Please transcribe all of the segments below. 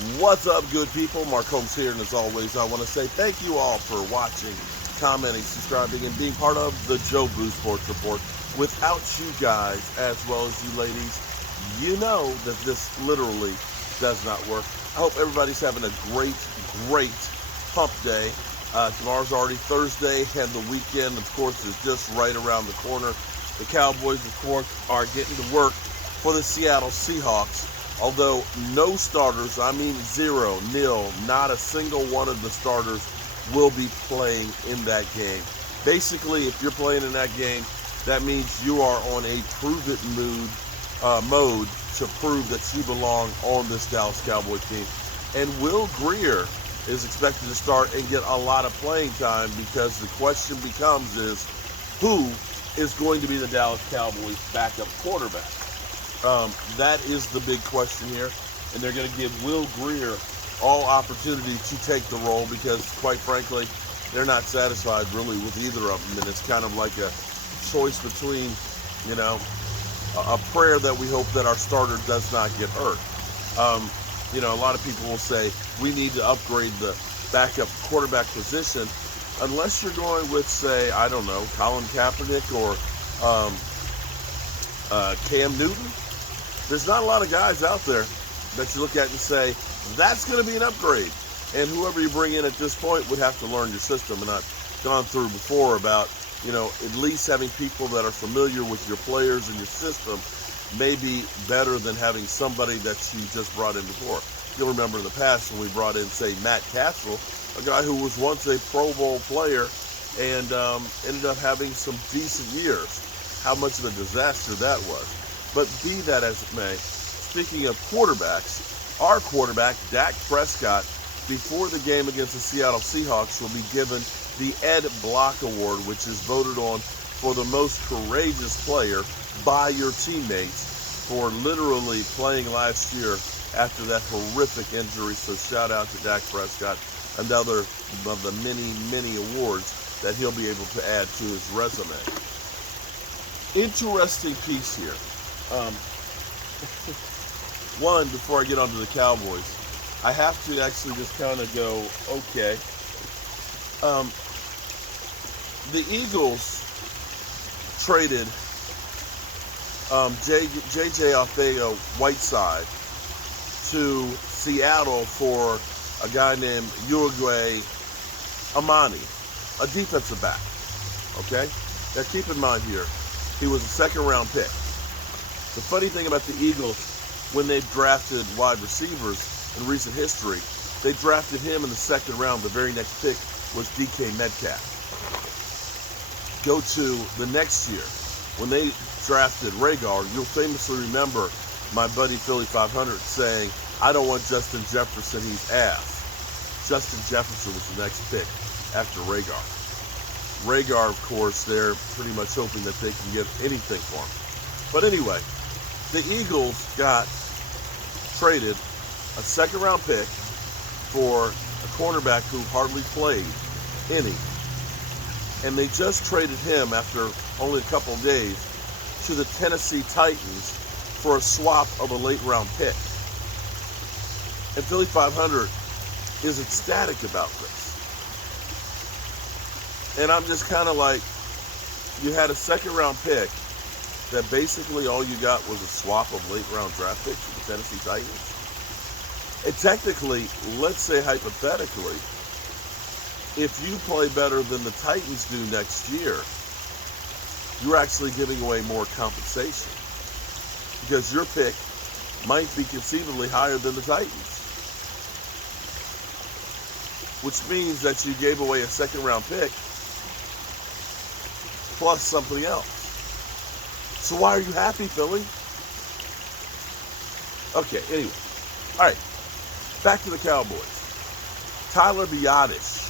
What's up, good people? Mark Holmes here, and as always, I want to say thank you all for watching, commenting, subscribing, and being part of the Joe Boo Sports Report. Without you guys, as well as you ladies, you know that this literally does not work. I hope everybody's having a great hump day. Tomorrow's already Thursday, and the weekend, of course, is just right around the corner. The Cowboys, of course, are getting to work for the Seattle Seahawks. Although no starters, I mean 0, nil, not a single one of the starters will be playing in that game. Basically, if you're playing in that game, that means you are on a prove-it mode to prove that you belong on this Dallas Cowboy team. And Will Grier is expected to start and get a lot of playing time, because the question becomes is, who is going to be the Dallas Cowboys backup quarterback? That is the big question here, and they're going to give Will Grier all opportunity to take the role, because quite frankly, they're not satisfied really with either of them, and it's kind of like a choice between, a prayer that we hope that our starter does not get hurt. A lot of people will say we need to upgrade the backup quarterback position, unless you're going with, say, I don't know, Colin Kaepernick or Cam Newton. There's not a lot of guys out there that you look at and say, that's going to be an upgrade. And whoever you bring in at this point would have to learn your system. And I've gone through before about, at least having people that are familiar with your players and your system may be better than having somebody that you just brought in before. You'll remember in the past when we brought in, say, Matt Castle, a guy who was once a Pro Bowl player and ended up having some decent years. How much of a disaster that was. But be that as it may, speaking of quarterbacks, our quarterback, Dak Prescott, before the game against the Seattle Seahawks, will be given the Ed Block Award, which is voted on for the most courageous player by your teammates for literally playing last year after that horrific injury. So shout out to Dak Prescott, another of the many awards that he'll be able to add to his resume. Interesting piece here. One, before I get onto the Cowboys, I have to actually just kind of go, okay. The Eagles traded J.J. Whiteside to Seattle for a guy named Uruguay Amani, a defensive back. Okay? Now keep in mind here, he was a second-round pick. The funny thing about the Eagles, when they've drafted wide receivers in recent history, they drafted him in the second round. The very next pick was DK Metcalf. Go to the next year. When they drafted Rhaegar, you'll famously remember my buddy Philly 500 saying, I don't want Justin Jefferson, he's ass. Justin Jefferson was the next pick after Rhaegar. Rhaegar, of course, they're pretty much hoping that they can get anything for him. But anyway, the Eagles traded a second-round pick for a cornerback who hardly played any. And they just traded him after only a couple of days to the Tennessee Titans for a swap of a late-round pick. And Philly 500 is ecstatic about this. And I'm just kind of like, you had a second-round pick that basically all you got was a swap of late-round draft picks to the Tennessee Titans. And technically, let's say hypothetically, if you play better than the Titans do next year, you're actually giving away more compensation, because your pick might be conceivably higher than the Titans, which means that you gave away a second-round pick plus something else. So why are you happy, Philly? Okay, anyway. All right, back to the Cowboys. Tyler Biadasz.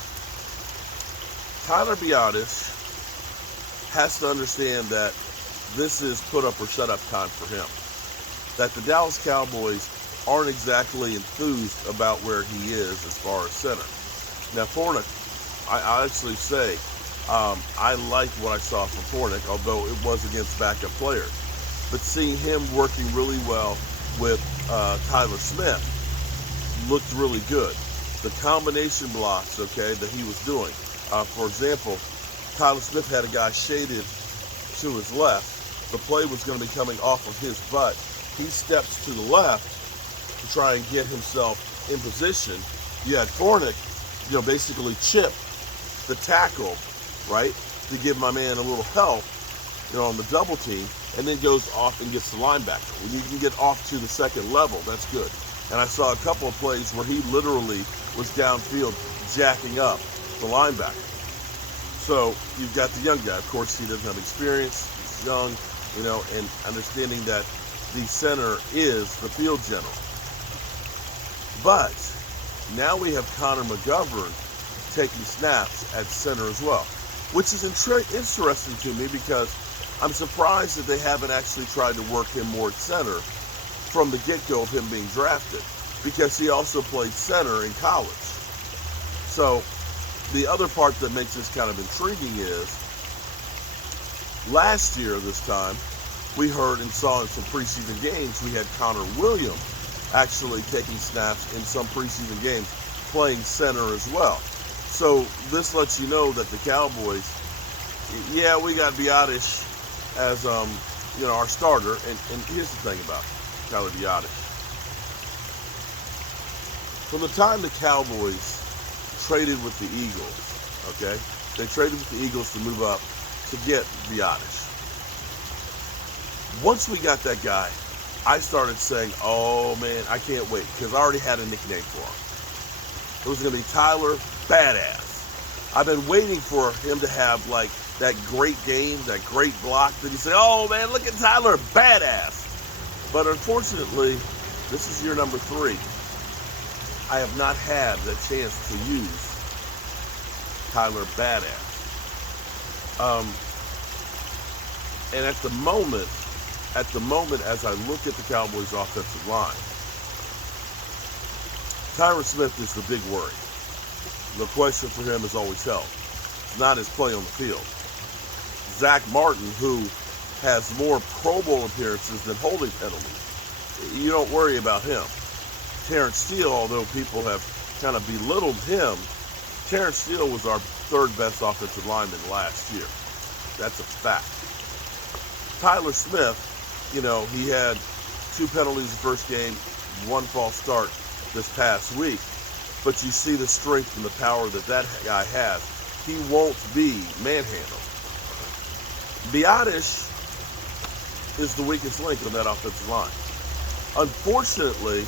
Tyler Biadasz has to understand that this is put up or shut up time for him. That the Dallas Cowboys aren't exactly enthused about where he is as far as center. Now, Fournette, I actually say, I liked what I saw from Fournette, although it was against backup players. But seeing him working really well with Tyler Smith looked really good. The combination blocks, okay, that he was doing. For example, Tyler Smith had a guy shaded to his left. The play was going to be coming off of his butt. He steps to the left to try and get himself in position. You had Fournier, basically chip the tackle, right, to give my man a little help, on the double team, and then goes off and gets the linebacker. When you can get off to the second level, that's good. And I saw a couple of plays where he literally was downfield jacking up the linebacker. So you've got the young guy. Of course, he doesn't have experience. He's young, and understanding that the center is the field general. But now we have Connor McGovern taking snaps at center as well, which is interesting to me because I'm surprised that they haven't actually tried to work him more at center from the get-go of him being drafted, because he also played center in college. So the other part that makes this kind of intriguing is last year this time we heard and saw in some preseason games we had Connor Williams actually taking snaps in some preseason games playing center as well. So this lets you know that the Cowboys, we got Biadasz as our starter, and here's the thing about Tyler Biadasz. From the time the Cowboys traded with the Eagles, okay, they traded with the Eagles to move up to get Biadasz. Once we got that guy, I started saying, oh man, I can't wait, because I already had a nickname for him. It was going to be Tyler Biadasz. I've been waiting for him to have like that great game, that great block, that you say, oh man, look at Tyler Biadasz. But unfortunately, this is year number 3. I have not had the chance to use Tyler Biadasz. And at the moment, as I look at the Cowboys' offensive line, Tyron Smith is the big worry. The question for him is always health. It's not his play on the field. Zach Martin, who has more Pro Bowl appearances than holding penalties, you don't worry about him. Terrence Steele, although people have kind of belittled him, Terrence Steele was our 3rd best offensive lineman last year. That's a fact. Tyler Smith, he had 2 penalties the first game, 1 false start this past week. But you see the strength and the power that guy has. He won't be manhandled. Biadasz is the weakest link on that offensive line. Unfortunately,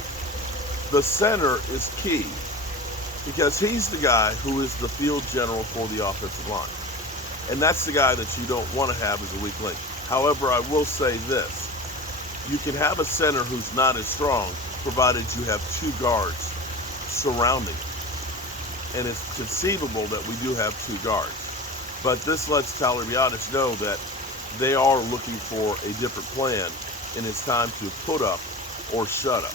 the center is key because he's the guy who is the field general for the offensive line. And that's the guy that you don't want to have as a weak link. However, I will say this. You can have a center who's not as strong provided you have 2 guards surrounding. And it's conceivable that we do have 2 guards. But this lets Tyler Biadasz know that they are looking for a different plan, and it's time to put up or shut up.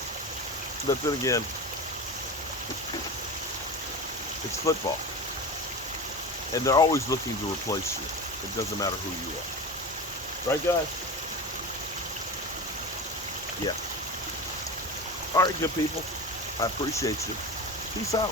But then again, it's football. And they're always looking to replace you. It doesn't matter who you are. Right, guys? Yeah. All right, good people. I appreciate you. Peace out.